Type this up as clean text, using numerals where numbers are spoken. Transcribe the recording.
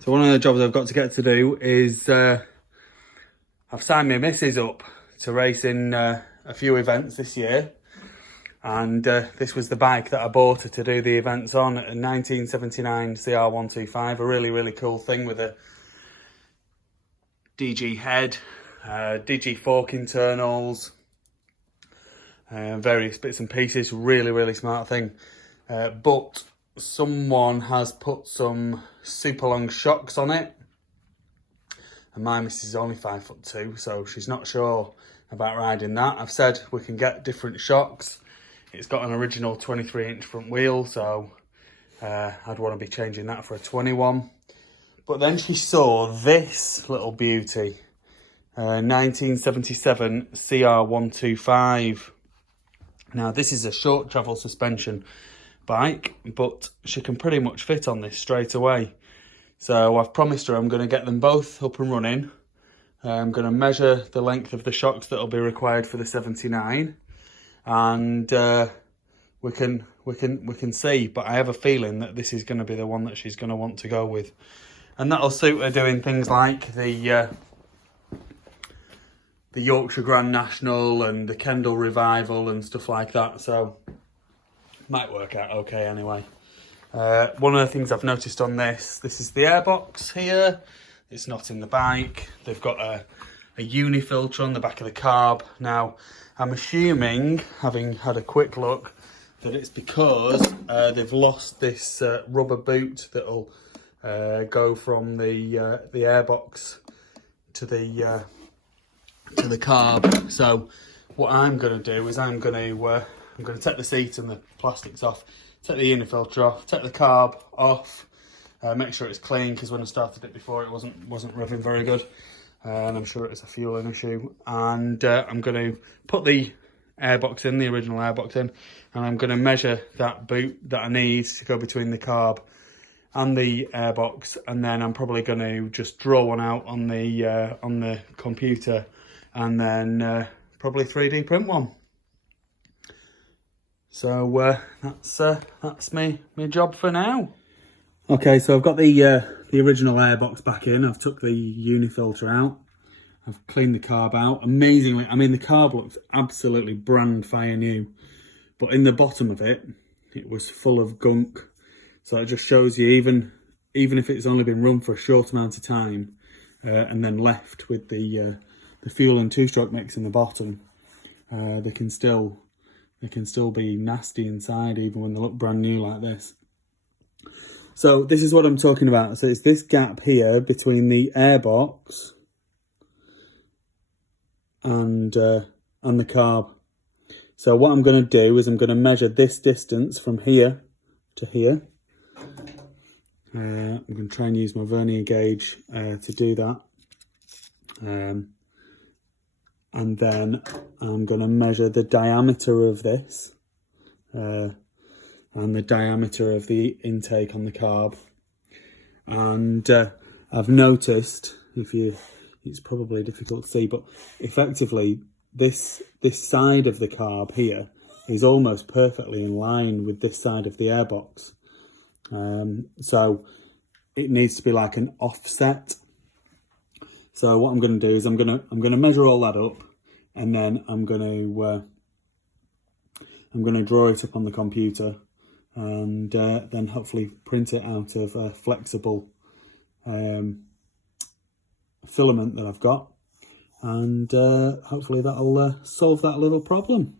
So one of the jobs I've got to get to do is I've signed my missus up to race in a few events this year, and this was the bike that I bought her to do the events on, a 1979 cr125, a really cool thing with a DG head, DG fork internals, various bits and pieces. Really smart thing, but someone has put some super long shocks on it, and my missus is only 5'2", so she's not sure about riding that. I've said we can get different shocks. It's got an original 23-inch front wheel, so I'd want to be changing that for a 21. But then she saw this little beauty, 1977 cr125. Now this is a short travel suspension bike, but she can pretty much fit on this straight away. So I've promised her I'm going to get them both up and running. I'm going to measure the length of the shocks that will be required for the 79, and we can see. But I have a feeling that this is going to be the one that she's going to want to go with, and that'll suit her doing things like the Yorkshire Grand National and the Kendal Revival and stuff like that. So might work out okay anyway. One of the things I've noticed on this is the airbox here. It's not in the bike. They've got a unifilter on the back of the carb. Now, I'm assuming, having had a quick look, that it's because they've lost this rubber boot that'll go from the airbox to the carb. So what I'm going to do is I'm going to take the seat and the plastics off, take the unifilter off, take the carb off, make sure it's clean, because when I started it before it wasn't revving very good, and I'm sure it's a fueling issue. And I'm going to put the airbox in, the original airbox in, and I'm going to measure that boot that I need to go between the carb and the airbox, and then I'm probably going to just draw one out on the computer, and then probably 3D print one. So that's my job for now. Okay, so I've got the original airbox back in. I've took the unifilter out. I've cleaned the carb out. Amazingly, I mean, the carb looks absolutely brand fire new, but in the bottom of it, it was full of gunk. So it just shows you, even if it's only been run for a short amount of time, and then left with the fuel and two-stroke mix in the bottom, they can still be nasty inside, even when they look brand new like this. So this is what I'm talking about. So it's this gap here between the airbox and the carb. So what I'm going to do is I'm going to measure this distance from here to here. I'm going to try and use my vernier gauge to do that. And then I'm going to measure the diameter of this and the diameter of the intake on the carb. And I've noticed, it's probably difficult to see, but effectively this side of the carb here is almost perfectly in line with this side of the airbox. So it needs to be like an offset. So what I'm going to do is I'm going to measure all that up, and then I'm going to draw it up on the computer, and then hopefully print it out of a flexible filament that I've got, and hopefully that'll solve that little problem.